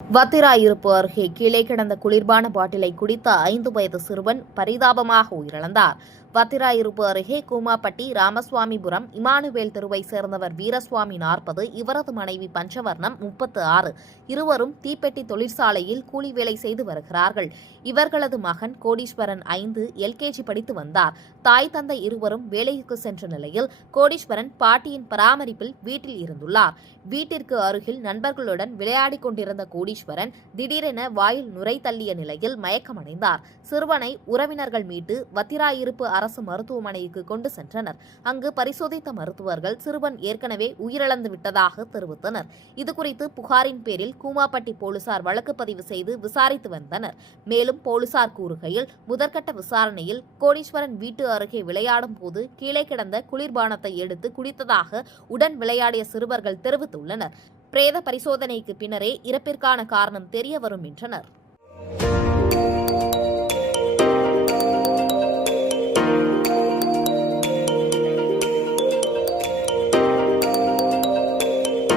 வத்திராயிருப்பு அருகே கீழே கிடந்த குளிர்பான பாட்டிலை குடித்த 5 வயது சிறுவன் பரிதாபமாக உயிரிழந்தார். வத்திராயிருப்பு அருகே கூமாப்பட்டி ராமசுவாமிபுரம் இமானுவேல் தெருவை சேர்ந்தவர் வீரசுவாமி 40, இவரது மனைவி பஞ்சவர்ணம் 36. இருவரும் தீப்பெட்டி தொழிற்சாலையில் கூலி வேலை செய்து வருகிறார்கள். இவர்களது மகன் கோடீஸ்வரன் 5 எல்கேஜி படித்து வந்தார். தாய் தந்தை இருவரும் வேலைக்கு சென்ற நிலையில் கோடீஸ்வரன் பாட்டியின் பராமரிப்பில் வீட்டில் இருந்துள்ளார். வீட்டிற்கு அருகில் நண்பர்களுடன் விளையாடிக் கொண்டிருந்த கோடீஸ்வரன் திடீரென வாயில் நுரை தள்ளிய நிலையில் மயக்கமடைந்தார். சிறுவனை உறவினர்கள் மீட்டு வத்திராயிருப்பு அரசு மருத்துவமனைக்கு கொண்டு சென்றனர். அங்கு பரிசோதித்த மருத்துவர்கள் சிறுவன் ஏற்கனவே உயிரிழந்து விட்டதாக தெரிவித்தனர். இதுகுறித்து புகாரின் பேரில் கூமாப்பட்டி போலீசார் வழக்கு பதிவு செய்து விசாரித்து வந்தனர். மேலும் போலீசார் கூறுகையில், முதற்கட்ட விசாரணையில் கோடீஸ்வரன் வீட்டு அருகே விளையாடும் போது கீழே கிடந்த குளிர்பானத்தை எடுத்து குடித்ததாக உடன் விளையாடிய சிறுவர்கள் தெரிவித்துள்ளனர். பிரேத பரிசோதனைக்கு பின்னரே இறப்பிற்கான காரணம் தெரிய வரும் என்றனர்.